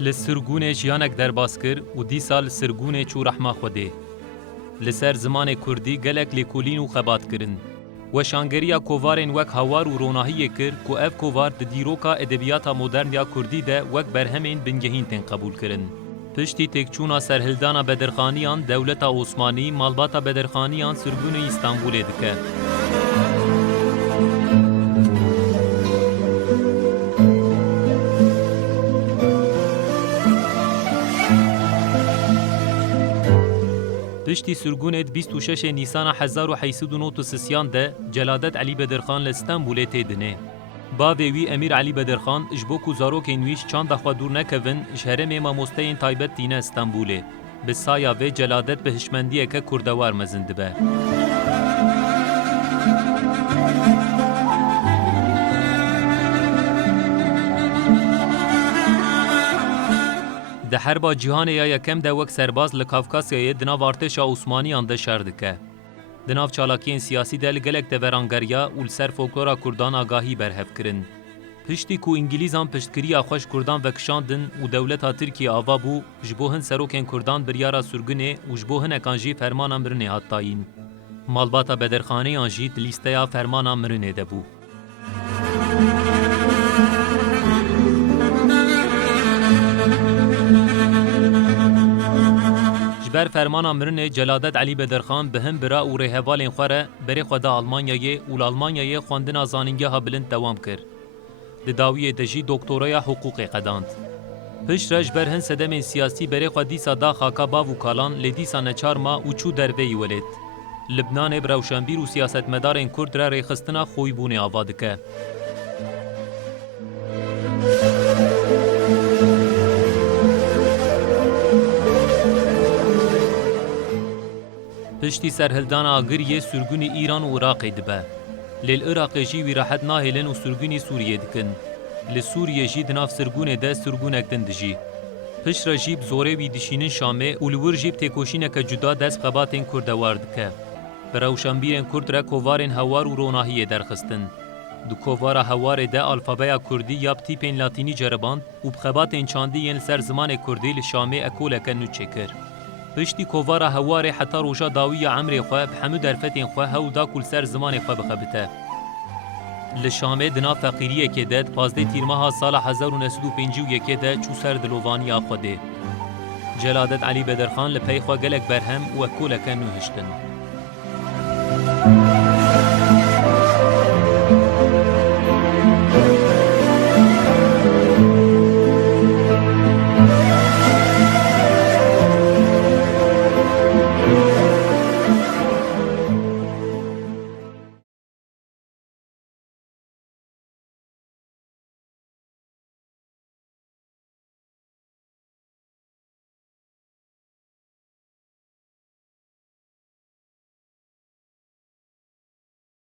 لسرگون جیانک درباس کر و دی سال سرگون چو رحمه خوده. لسر زمان کردی گلک لیکولین و خبات کرن. و شانگریا کووارن وک هوار و روناهی کر کو اف کووار د دیروکا ادبیاتا مدرن یا کردی ده وک برهمین بنگهین تن قبول کرن. پشتی تکچونا سرهلدانا بدرخانیان دولتا عثمانی مالباتا بدرخانیان سرگون استانبول دکه. پشتی سرگونت 26 نیسان 1893 ده جلادت علی بدرخان لستانبول تیدنه. باوی وی امیر علی بدرخان جبو کو زاروکین ویش چند دخوا دور نکوین شهرم ماموستین تایبت تینه استانبوله. به سایا و جلادت به هشمندیه که کردوار مزند به. ده حربا جهان یا یکم ده وک سرباز لکافکاسیای دناو ارتشا عثمانیان ده شردکه. دناو چالاکین سیاسی ده لگلک ده ورانگریا و لسر فولکلورا کردان آگاهی برهف کرن. پشتی کو انگلیزان پشتکریا خوش کردان وکشاندن و دولتا ترکیه آوا بو جبوهن سروکن کردان بریارا سرگنه و جبوهن اکانجی فرمانا مرنه حتایین. مالباتا بدرخانه آنجی لیستیا فرمانا مرنه ده بو. بر فرمانا مرن جلادت علی بدرخان به هم برا و رهوالین خوره بری خدا آلمانیای و آلمانیای خواندن زانینگه ها بلند دوام کرد. داوی دجی دکترای حقوق قداند. پش رج بر هن صدم سیاسی بری خودی صدا خاکا با وکالان لدیسا نچار ما و چو دروی ولید. لبنان براوشنبیر و سیاست مدارین کرد را ریخستنا خوی بونه آوادکه. پشتی سرهلدان آگریه سرگون ایران و عراق دبه. لیل عراق جی وی راحت ناهلن و سرگونی سوریه دکن. لسوریه جی دناف سرگونه ده سرگون اکدن دجی. پشت را جیب زوره وی دشینن شامه و لور جیب تکوشینه که جدا دست قباتین کردوار دکه. براوشنبیرن کرد را کووارن هوار و روناهیه درخستن. دو کووارا هوار ده الفابیا کردی یا تیپین لاتینی جرباند و بخباتین چاندی ین سر زمان کردی لشامه اکولکن نوچه کر. پشتی کووارا هواره حتی روشا داوی عمر خواه بحمو درفتین خواه هاو دا کل سر زمان خواه بخبته. لشامه دنا فقیریه که داد 15 تیرماها سال 1951 ده چو سر دلوانی آخوده. جلادت علی بدرخان لپی خواه گلک برهم و اکولکن نوهشتن.